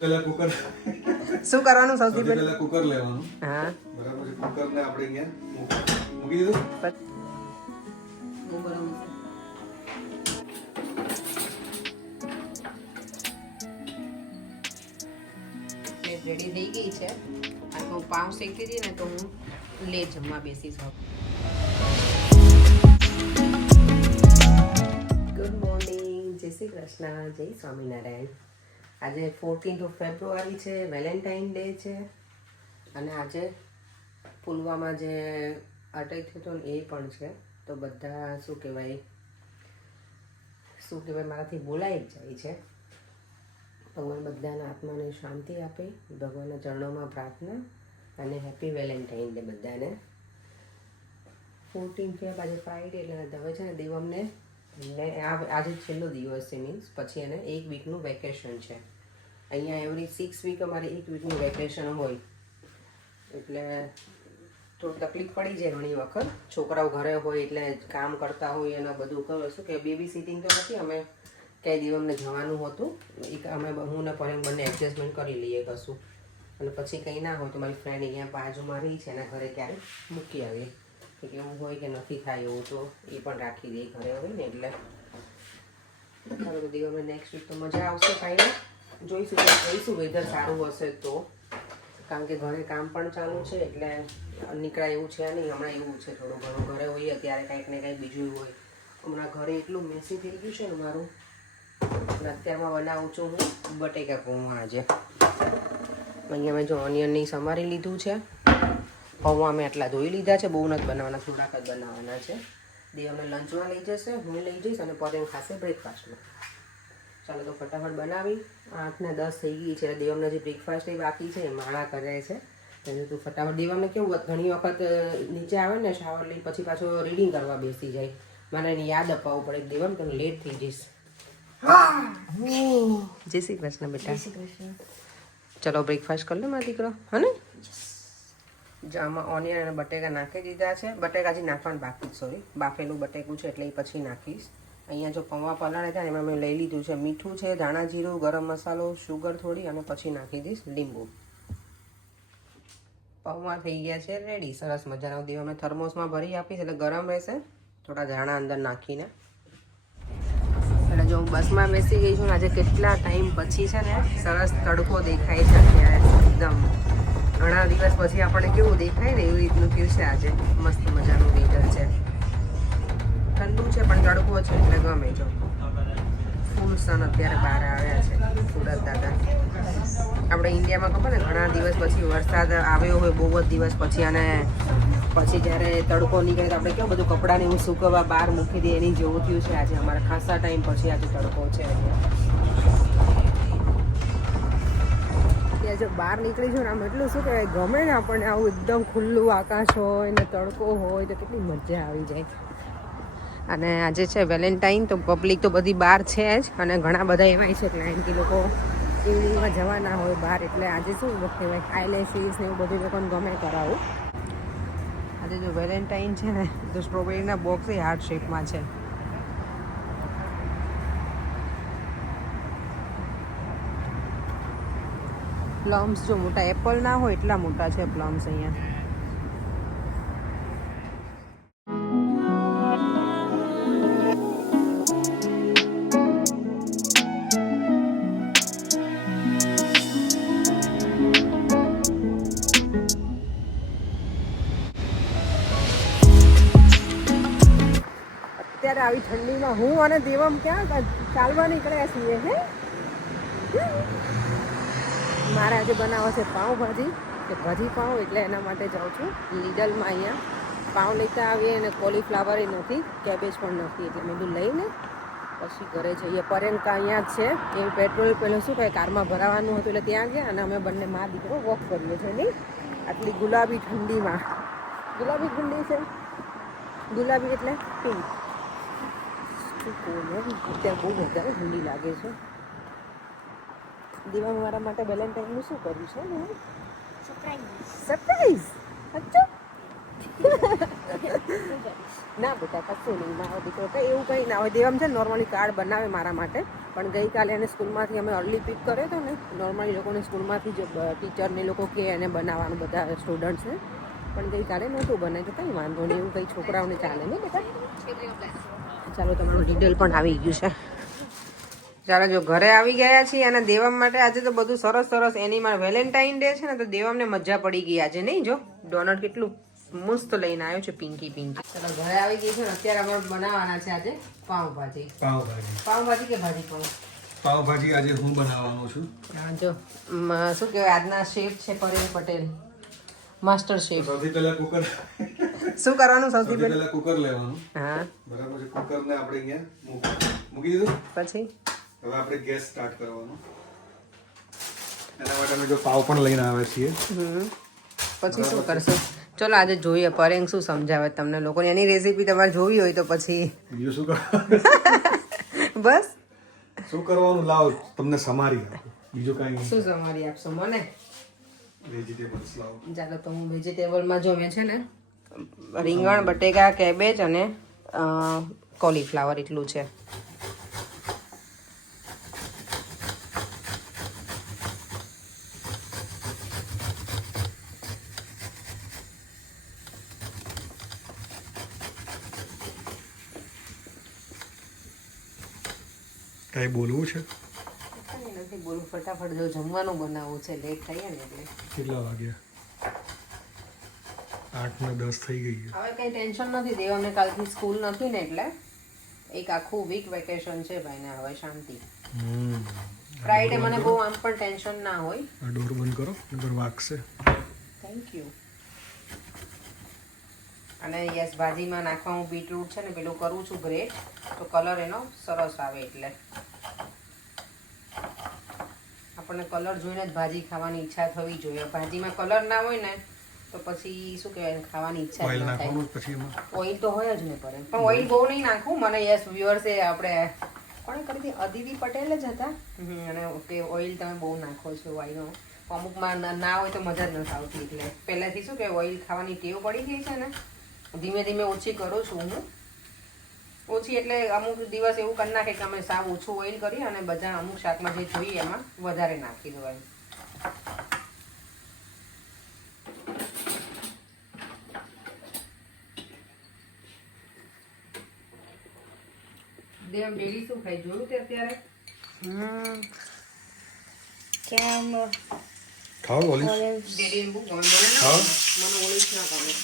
પહેલા કુકર શું કરવાનું સૌથી પહેલા કુકર લેવાનું. હા બરાબર છે. કુકરને આપણે અહીંયા મૂકી દીધું. રેડી થઈ ગઈ છે. આ હું પાઉં શેકી હતી ને તો હું લે જમવા બેસી જાઉં. ગુડ મોર્નિંગ, જય શ્રી કૃષ્ણ, જય સ્વામિનારાયણ. આજે 14 ફેબ્રુઆરી છે, વેલેન્ટાઇન ડે છે. અને આજે પુલવામા જે અટેક થયો હતો ને એ પણ છે. તો બધા શું કહેવાય મારાથી બોલાઈ જ જાય છે. ભગવાન બધાના આત્માને શાંતિ આપે, ભગવાનના ચરણોમાં પ્રાર્થના અને હેપી વેલેન્ટાઇન ડે બધાને. 14 ફેબ આજે ફ્રાઈડે એટલે હવે છે ને દેવમને આજે છેલ્લો દિવસ છે, મીન્સ પછી એને 1 વીકનું વેકેશન છે. અહીંયા એવરી 6 વીક અમારે 1 વીકનું વેકેશન હોય એટલે થોડું તકલીફ પડી જાય ઘણી વખત. છોકરાઓ ઘરે હોય એટલે કામ કરતા હોય અને બધું શું કે બેબી સિટિંગ તો નથી, અમે ક્યાંય દિવમને જવાનું હતું. અમે હું ને પરેમ બંને એડજસ્ટમેન્ટ કરી લઈએ કશું. અને પછી કંઈ ના હોય તો મારી ફ્રેન્ડ અહીંયા બાજુમાં રહી છે એના ઘરે ક્યારેક મૂકી આવીએ. કે એવું હોય કે નથી થાય એવું તો એ પણ રાખી દઈએ ઘરે હોય ને એટલે. ચાલો તો દિવમને નેક્સ્ટ વીક તો મજા આવશે. ફાઇનલ જોઈશું વેધર સારું હશે તો, કારણ કે ઘરે કામ પણ ચાલુ છે એટલે નીકળાય એવું છે નહીં. હમણાં એવું છે થોડું ઘણું ઘરે હોઈએ ત્યારે કાંઈક ને કાંઈક બીજું હોય. હમણાં ઘરે એટલું મેસી થઈ ગયું છે ને મારું. અત્યારમાં બનાવું છું હું બટેકા પૌવા. આજે અહીંયા મેં જો ઓનિયનની સમારી લીધું છે. પૌવા મેં આટલા ધોઈ લીધા છે, બહુ નથી બનાવવાના, થોડાક જ બનાવવાના છે. દેવને લંચમાં લઈ જશે, હું લઈ જઈશ અને પરેમ ખાશે બ્રેકફાસ્ટમાં. ચાલો તો ફટાફટ બનાવી. 8 ને 10 થઈ ગઈ છે એટલે દેવમને જે બ્રેકફાસ્ટ એ બાકી છે એ માળા કરે છે. એટલે તું ફટાફટ દેવમને કેવું ઘણી વખત નીચે આવે ને શાવર લઈ પછી પાછો રીડિંગ કરવા બેસી જાય. મને એને યાદ અપાવવું પડે દેવમ તો લેટ થઈ જઈશ. જય શ્રી કૃષ્ણ બેટા. ચલો બ્રેકફાસ્ટ કરી લો મારા દીકરો, હા ને? જો આમાં ઓનિયન અને બટેકા નાખી દીધા છે. બટેકા હજી નાખવાનું બાકી, સોરી, બાફેલું બટેકું છે એટલે એ પછી નાખીશ. અહીંયા જો પૌવા પલાળે છે ને એમાં મેં લઈ લીધું છે મીઠું છે, ધાણા જીરું, ગરમ મસાલો, શુગર થોડી અને પછી નાખી દઈશ લીંબુ. પૌવા થઈ ગયા છે રેડી, સરસ મજાના. દેવ અમે થર્મોસમાં ભરી આપીશ એટલે ગરમ રહેશે, થોડા ધાણા અંદર નાખીને. એટલે જો હું બસમાં બેસી ગઈ છું ને આજે કેટલા ટાઈમ પછી છે ને સરસ તડકો દેખાય છે અત્યારે. એકદમ ઘણા દિવસ પછી આપણને કેવું દેખાય ને એવી રીતનું થયું છે આજે. મસ્ત મજાનું વેધર છે, ઠંડુ છે પણ તડકો છે એટલે ગમે. જો ફૂલ સન અત્યારે બહાર આવ્યા છે સુરત દાદા. આપણે ઇન્ડિયામાં ખબર ને ઘણા દિવસ પછી વરસાદ આવ્યો હોય બહુ જ દિવસ પછી, અને પછી જ્યારે તડકો નીકળે તો આપણે કેવું બધું કપડાને એવું સૂકવવા બહાર મૂકી દઈએ એની જેવું થયું છે આજે. અમારે ખાસા ટાઈમ પછી આજે તડકો છે. ત્યાં જો બહાર નીકળી છું ને આમ એટલું શું કહેવાય ગમે ને આપણને, આવું એકદમ ખુલ્લું આકાશ હોય ને તડકો હોય તો કેટલી મજા આવી જાય. અને આજે છે વેલેન્ટાઇન તો પબ્લિક તો બધી બહાર છે જ, અને ઘણા બધા એવાય છે ક્લાયન્ટ કે લોકો ઇવનિંગમાં જવાના હોય બહાર. એટલે આજે શું કહેવાય આઈલેશીસ ને એવું બધું લોકોને ગમે કરાવું. આજે જો વેલેન્ટાઇન છે ને તો સ્ટ્રોબેરીના બોક્સ એ હાર્ટ શેપમાં છે. પ્લમ્સ જો મોટા એપલ ના હોય એટલા મોટા છે પ્લમ્સ અહીંયા. અત્યારે આવી ઠંડીમાં હું અને દેવમ ક્યાં ચાલવા નીકળ્યા છીએ. હે મારે આજે બનાવે છે પાઉંભાજી, કે ભાજી પાઉં, એટલે એના માટે જાઉં છું લીડલમાં. અહીંયા પાઉં લેતા આવીએ અને કોલીફ્લાવર એ નથી, કેબેજ પણ નથી, એટલે મેં બધું લઈને પછી ઘરે જઈએ. પરેનકા અહીંયા જ છે, એ પેટ્રોલ પહેલાં શું કહે કારમાં ભરાવાનું હતું એટલે ત્યાં ગયા અને અમે બંને મા દીકરો વોક કરીએ છીએ. નહીં આટલી ગુલાબી ઠંડીમાં. ગુલાબી ઠંડી છે, ગુલાબી એટલે પિંક. અત્યારે બહુ વધારે ઠંડી લાગે છે. દીવા મારા માટે વેલેન્ટાઇનનું શું કર્યું છે ને? સરપ્રાઈઝ. અચ્છા ના બેટા કશું નહીં, મારો દીકરો કંઈ એવું કંઈ ના હોય. દેવામ છે નોર્મલી કાર્ડ બનાવે મારા માટે, પણ ગઈકાલે એને સ્કૂલમાંથી અમે અર્લી પિક કર્યો હતો ને. નોર્મલી લોકોને સ્કૂલમાંથી જ ટીચરને લોકો કહે એને બનાવવાનું બધા સ્ટુડન્ટ્સને, પણ ગઈકાલે નહોતું બને તો કંઈ વાંધો નહીં, એવું કંઈ છોકરાઓને ચાલે નહીં બેટા. ચાલો તમારું ડિટેલ પણ આવી ગયું છે. ચાલો જો ઘરે આવી ગયા છીએ અને દેવમ માટે આજે તો બધું સરસ સરસ એની વેલેન્ટાઇન ડે છે ને તો દેવમને મજા પડી ગઈ આજે. નહીં જો ડોનટ કેટલું મસ્ત લઈને આવ્યો છે પિંકી પિંકી. ચાલો ઘરે આવી ગઈ છે ને અત્યારે અમારે બનાવવાના છે આજે પાઉંભાજી. પાઉંભાજી કે ભાજી પાઉં? પાવભાજી આજે હું બનાવવાનો છું. હા જો શું કહેવાય આજના શેફ છે પરેશ પટેલ, માસ્ટર શેફ. સૌથી પહેલા કુકર શું કરવાનું? સૌથી પહેલા કુકર લેવાનું. હા બરાબર છે. કુકરને આપણે અહીંયા મૂકી દીધું. પછી હવે આપણે ગેસ સ્ટાર્ટ કરવાનો. એના માટે અમે જો પાવ પણ લઈને આવ્યા છીએ. પછી શું કરશો? ચલો આજે જોઈએ પરેંગ શું સમજાવે તમને લોકોને. એની રેસીપી તમારે જોવી હોય તો પછી બીજું શું કરવાનું? બસ શું કરવાનું લાવ તમને સમારી આપો. બીજું કાંઈ શું સમારી આપશો મને? વેજીટેબલ્સ લાવો. ચાલો તો હું વેજીટેબલમાં જો મેં છે ને રીંગણ, બટેકા, કેબેજ અને કોલીફ્લાવર એટલું છે. કાંઈ બોલવું છે? નથી બોલું, ફટાફટ જો જમવાનું બનાવવું છે, લેટ થઈએ ને એટલે. કેટલા વાગ્યા? 8 ને 10 થઈ ગઈ. હવે કઈ ટેન્શન નથી, દેવમને કાલથી સ્કૂલ નથી ને એટલે એક આખું વીક વેકેશન છે ભાઈને. હવે શાંતિ. ફ્રાઈડે મને બહુ આમ પણ ટેન્શન ના હોય. આ ડોર બંધ કરો નકર વાગશે. Thank you. અને યસ ભાજીમાં નાખવા હું બીટરૂટ છે ને પેલું કરું છું ગ્રેટ, તો કલર એનો સરસ આવે. એટલે આપણને કલર જોઈને જ ભાજી ખાવાની ઈચ્છા થવી જોઈએ. ભાજીમાં કલર ના હોય ને તો પછી શું કહેવાય ખાવાની ઈચ્છા જ ના થાય. ઓઇલ તો હોય જ ને પડે, પણ ઓઇલ બહુ નહીં નાખવું. મને યસ વ્યુઅર્સે આપણે કોણે કરી હતી? અદિતિ પટેલ જ હતા. અને કે ઓઇલ તમે બહુ નાખો છો ઓઇલનો. અમુકમાં ના હોય તો મજા જ નથી આવતી. એટલે પહેલાંથી શું કે ઓઇલ ખાવાની ટેવ પડી ગઈ છે ને, ધીમે ધીમે ઓછી કરું છું હું. ઓછી એટલે અમુક દિવસ એવું કરી નાખે કે અમે સાવ ઓછું ઓઇલ કરીએ અને બધા અમુક શાકમાં જે જોઈએ એમાં વધારે નાખી દો. દેવ ડેલી શું ખાઈ જોયું તે અત્યારે? ખાઓ ઓલિવ. ડેડી એમ બહુ ગમે. મને ઓલિવ ના ગમે.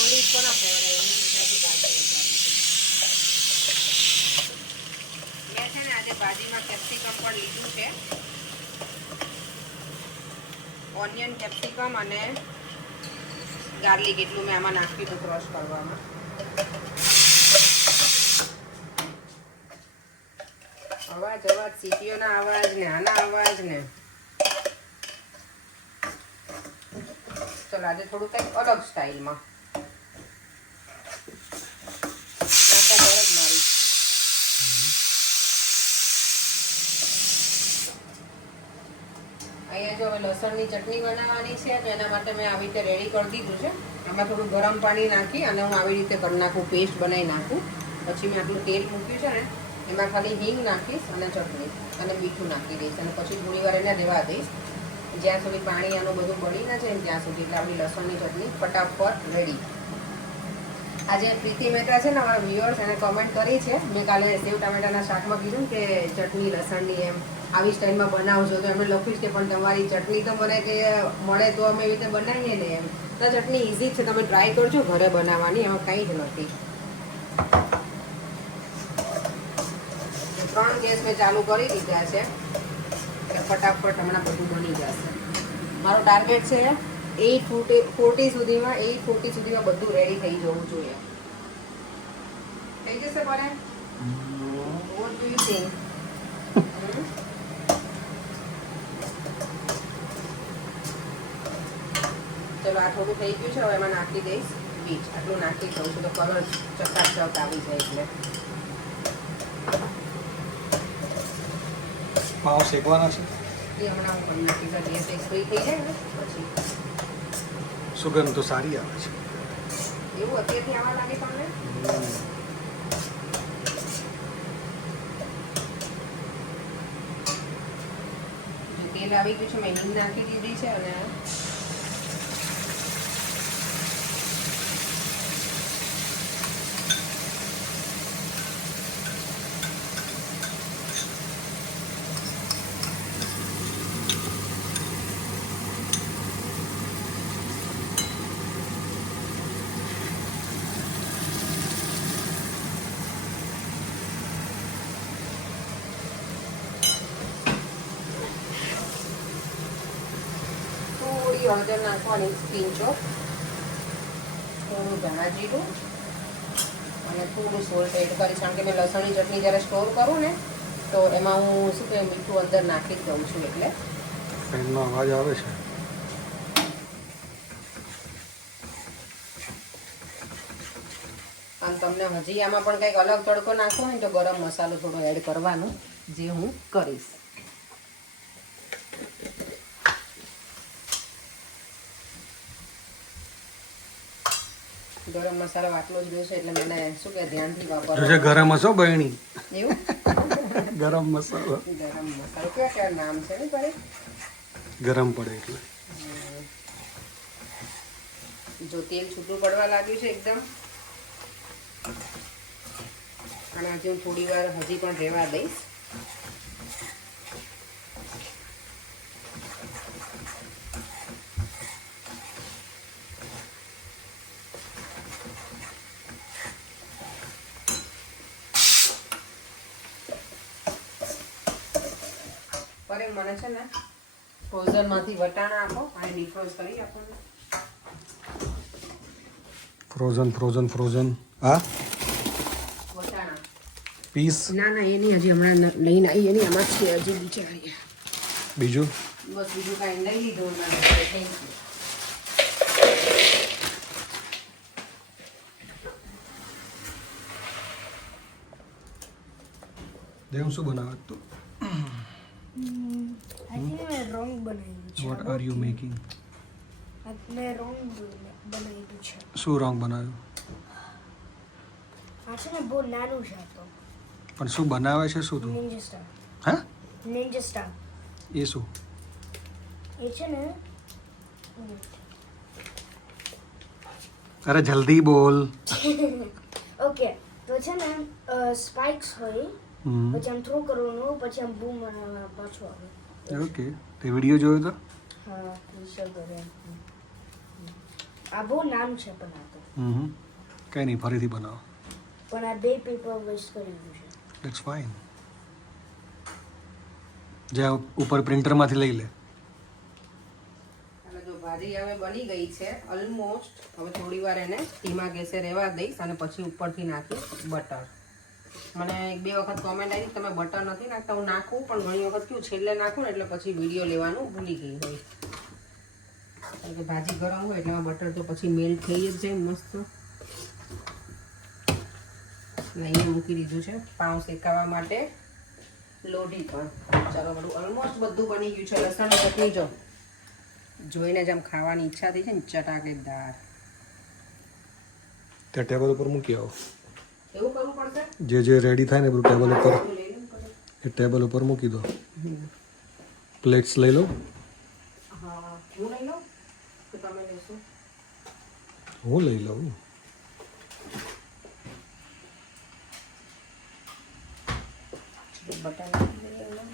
ઓલિવ કોના ફેવરેટ? મેં છે ને આજે ભાજીમાં કેપ્સિકમ પણ લીધું છે. ઓનિયન, કેપ્સિકમ અને ગાર્લિક એટલું મેં આમાં નાખ્યું હતું ક્રશ કરવામાં. અવાજ અવાજ સીટીઓના અવાજ ને આના અવાજ ને. ચલો આજે થોડું કંઈક અલગ સ્ટાઇલમાં મારી. અહીંયા જો હવે લસણની ચટણી બનાવવાની છે તો એના માટે મેં આવી રીતે રેડી કરી દીધું છે. આમાં થોડું ગરમ પાણી નાખી અને હું આવી રીતે કરી નાખું, પેસ્ટ બનાવી નાખું. પછી મેં આટલું તેલ મૂક્યું છે ને એમાં ખાલી હિંગ નાખીશ અને ચટણી અને મીઠું નાખી દઈશ અને પછી થોડી વાર એને રહેવા દઈશ જ્યાં સુધી પાણી આનું બધું બળી ના જાય ત્યાં સુધી. એટલે આપણી લસણની ચટણી ફટાફટ રેડી. આજે પ્રીતિ મહેતા છે ને અમારા વ્યુઅર્સ એને કમેન્ટ કરી છે. મેં કાલે સેવ ટામેટાના શાકમાં કીધું કે ચટણી લસણની એમ આવી સ્ટાઇલમાં બનાવજો તો એમણે લખ્યું કે પણ તમારી ચટણી તો મને કે મળે તો અમે એવી રીતે બનાવીએ ને એમ. તો ચટણી ઇઝી છે, તમે ટ્રાય કરજો ઘરે બનાવવાની, એમાં કંઈ જ નથી. 3 ગેસ મેં ચાલુ કરી દીધા છે કે ફટાફટ હમણાં બધું બની જશે. મારો ટાર્ગેટ છે 8:40 સુધીમાં બધું રેડી થઈ જવું જોઈએ. થઈ જશે કોને? What do you think? ચલો આ થોડું થઈ ગયું છે. હવે એમાં નાખી દઈશ બીજ. આટલું નાખી દઉં છું તો કલર ચકાચક આવી જાય. એટલે પાવ શેકવાના છે. એ હમણાં હું કરી નાખીશ. ગેસ ફ્રી થઈ જાય ને પછી. સુગંધ તો સારી આવે છે. એવું અત્યારથી આવા લાગે તમને? તેલ આવી ગયું છે, મેં હિંગ નાખી દીધી છે અને થોડી હળદર નાખવાની પિંચો, થોડું ધાણા જીરું અને થોડું સોલ્ટ એડ કરીશ, કારણ કે મેં લસણની ચટણી જ્યારે સ્ટોર કરું ને તો એમાં હું શું કે મીઠું અંદર નાખી જ દઉં છું, એટલે ફેનનો અવાજ આવે છે. આમ તમને હજી આમાં પણ કંઈક અલગ તડકો નાખવો હોય ને તો ગરમ મસાલો થોડો એડ કરવાનો, જે હું કરીશ. ગરમ મસાલો આટલો જ જોઈશે, એટલે મને શું કે ધ્યાનથી વાપરવાનો. ગરમ હશો બહેણી, એવું ગરમ મસાલો ગરમ મસાલો કેવા કેવા નામ છે ને ભાઈ, ગરમ પડે એટલે. જો તેલ છૂટું પડવા લાગ્યું છે એકદમ, અને હજી હું થોડી વાર હજી પણ રહેવા દઈશ. પર મને છે ને ફ્રોઝનમાંથી વટાણા આપો અને ડીફ્રોઝ કરી આપો ને. ફ્રોઝન હા વટાણા પીસ. ના ના, એની હજી હમણાં લઈને આવી, એની આમાં જ છે હજી બિચારી. બીજું બસ બીજું કાંઈ લઈ લીધું મેં. Thank you. દેવ શું બનાવે તું? રોંગ બનાવ્યું છે. What are you making? મેં રોંગ બનાવ્યું છે. શું રોંગ બનાવ્યું? આ છે ને બહુ નાનું છે આ તો. પણ શું બનાવે છે શું તું? નિંજા સ્ટાર. હા નિંજા સ્ટાર. એ શું? એ છે ને અરે જલ્દી બોલ. ઓકે, તો છે ને સ્પાઇક્સ હોય, પછી આમ થ્રો કરવાનું, પછી આમ બૂમ પાછું આવે. ઓકે, તે વિડીયો જોયો તો? હા, વિશાલ કરે. આ બહુ નાનું છે પણ આ તો. કંઈ નહીં, ફરીથી બનાવો. પણ આ 2 પેપર વેસ્ટ કરી દીધું છે. That's fine. જ્યાં ઉપર પ્રિન્ટરમાંથી લઈ લે. અને જો ભાજી હવે બની ગઈ છે ઓલમોસ્ટ. હવે થોડી વાર એને ધીમા ગેસે રહેવા દઈશ અને પછી ઉપરથી નાખીશ બટર. મને 1-2 વખત કોમેન્ટ આવી તમે બટર નથી નાખતા. હું નાખું, પણ ઘણી વખત કેવું છેલ્લે નાખું ને એટલે પછી વિડીયો લેવાનું ભૂલી ગઈ હોય, કારણ કે ભાજી ગરમ હોય એટલે બટર તો પછી મેલ્ટ થઈ જ જાય મસ્ત. અહીંયા મૂકી દીધું છે પાઉં શેકાવા માટે લોઢી પણ. ચાલો બધું ઓલમોસ્ટ બધું બની ગયું છે. લસણની ચટણી જો જોઈને જ આમ ખાવાની ઈચ્છા થઈ છે ને, ચટાકેદાર. ત્યાં ટેબલ ઉપર મૂકી આવો. એવું કરવું પડશે. જે રેડી થાય ને બધું ટેબલ ઉપર, એ ટેબલ ઉપર મૂકી દો. પ્લેટ્સ લઈ લો. હા, હું લઈ લઉં કે તમે લેશો? હું લઈ લઉં. બટર નાખી દઈએ એમાં.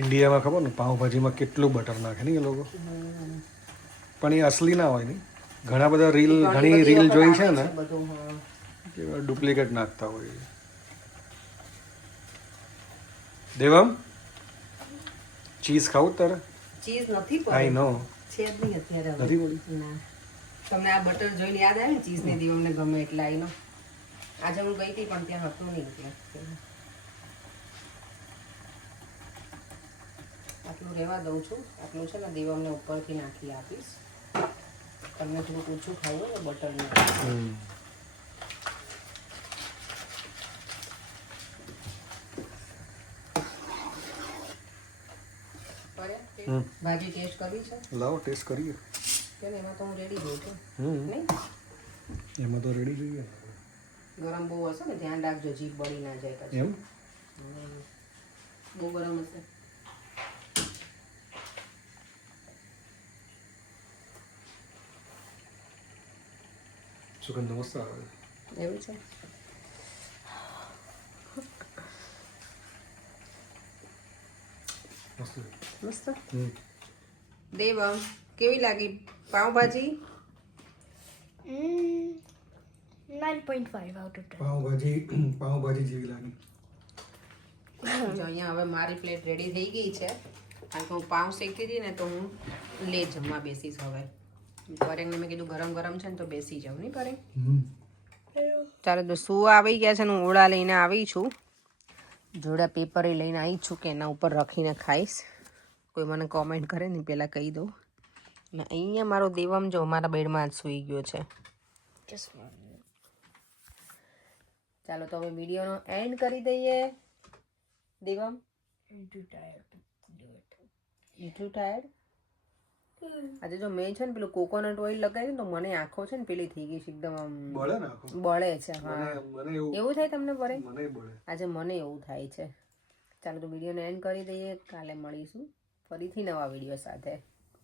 ઇન્ડિયામાં ખબર ને પાઉંભાજીમાં કેટલું બટર નાખે ને એ લોકો, પણ એ અસલી ના હોય ને. ઘણા બધા ઘણી રીલ જોઈ છે ને બધું. હા, કે ડુપ્લિકેટ નાખતા હોય. દેવમ, ચીઝ ખાવું તારે? ચીઝ નથી આઈ નો. છે જ નહીં અત્યારે. નથી પડી? ના, તમને આ બટર જોઈને યાદ આવે ને ચીઝ ને દીવમને ગમે એટલે આઈનો. આજે હું ગઈ હતી પણ ત્યાં હતું નહીં. ત્યાં આટલું રહેવા દઉં છું. આટલું છે ને દીવમને ઉપરથી નાખી આપીશ. તમને થોડુંક ઓછું ખાવું હોય ને બટરનું. કર્યા ભાજી ટેસ્ટ કરી છે લાવો ટેસ્ટ કરીએ. કેમ એમાં તો હું રેડી જોઉં છું હમ નહીં એમાં તો રેડી જોઈએ. ગરમ બહુ હશે ને ધ્યાન રાખજો જીભ બળી ના જાય પછી એમ બહુ ગરમ હશે સુગંધ મસ્ત આવે. એવું છે મસ્ત. મસ્ત હમ દેવમ કેવી લાગી પાવભાજી 9.5 out of 10. પાવભાજી જેવી લાગી. જો અહીંયા હવે મારી પ્લેટ રેડી થઈ ગઈ છે કારણ કે હું પાઉં શેકતી હતી ને તો હું લે જમવા બેસીશ હવે પરેંગને મેં કીધું ગરમ ગરમ છે ને તો બેસી જાઉં નહીં પરેંગ ચાલો તો શું આવી ગયા છે ને હું ઓળા લઈને આવી છું જોડા પેપરે લઈને આવી છું કે એના ઉપર રાખીને ખાઈશ કોઈ મને કોમેન્ટ કરે ને પહેલાં કહી દઉં અને અહીંયા મારો દેવમ જો મારા બેડમાં જ સૂઈ ગયો છે Just one. ચાલો તો હવે વિડીયોનો એન્ડ કરી દઈએ Devam I'm too tired to do it. એટલું ટાયર્ડ આજે જો મેં છે ને પેલું કોકોનટ ઓઇલ લગાવ્યું ને તો મને આંખો છે ને પેલી થઈ ગઈ છે એકદમ આમ બળે ને આખો. બળે છે હા મને એવું એવું થાય તમને પરે મને બળે. આજે મને એવું થાય છે ચાલો તો વિડીયોને એન્ડ કરી દઈએ કાલે મળીશું ફરીથી નવા વિડીયો સાથે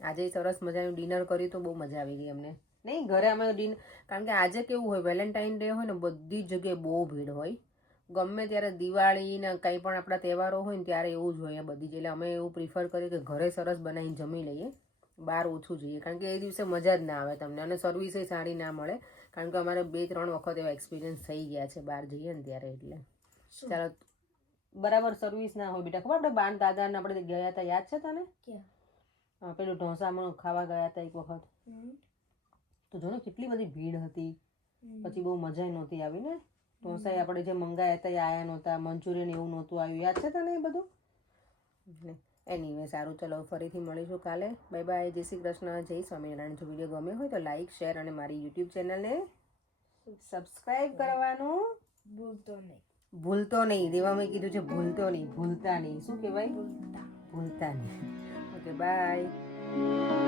આજે સરસ મજાનું ડિનર કર્યું તો બહુ મજા આવી ગઈ અમને નહીં ઘરે અમે ડિનર કારણ કે આજે કેવું હોય વેલેન્ટાઇન ડે હોય ને બધી જગ્યાએ બહુ ભીડ હોય ગમે ત્યારે દિવાળી ને કંઈ પણ આપણા તહેવારો હોય ને ત્યારે એવું જ હોય બધી જ એટલે અમે એવું પ્રિફર કરીએ કે ઘરે સરસ બનાવીને જમી લઈએ બહાર ઓછું જોઈએ કારણ કે એ દિવસે મજા જ ના આવે તમને અને સર્વિસે સારી ના મળે કારણ કે અમારે 2-3 વખત એવા એક્સપિરિયન્સ થઈ ગયા છે બહાર જઈએ ને ત્યારે એટલે ચાલો બરાબર સર્વિસ ના હોય બેટા ખબર આપણે બાન દાદાને આપણે ગયા હતા યાદ છે તને પેલું ઢોસામાં ખાવા ગયા હતા એક વખત તો જો ને કેટલી બધી ભીડ હતી પછી બહુ મજા નહોતી આવી ને ઢોસા આપણે જે મંગાયા હતા એ આયા નહોતા મંચુરિયન એવું નહોતું આવ્યું યાદ છે તને એ બધું એનીવે સારું ચલો ફરીથી મળીશું કાલે બાય બાય જય શ્રી કૃષ્ણ જય સ્વામિનારાયણ જો વિડીયો ગમ્યો હોય તો લાઇક શેર અને મારી યુટ્યુબ ચેનલને સબસ્ક્રાઈબ કરવાનું ભૂલતો નહીં દેવા મેં કીધું છે ભૂલતો નહીં ભૂલતા નહીં શું કહેવાય ભૂલતા નહીં ઓકે બાય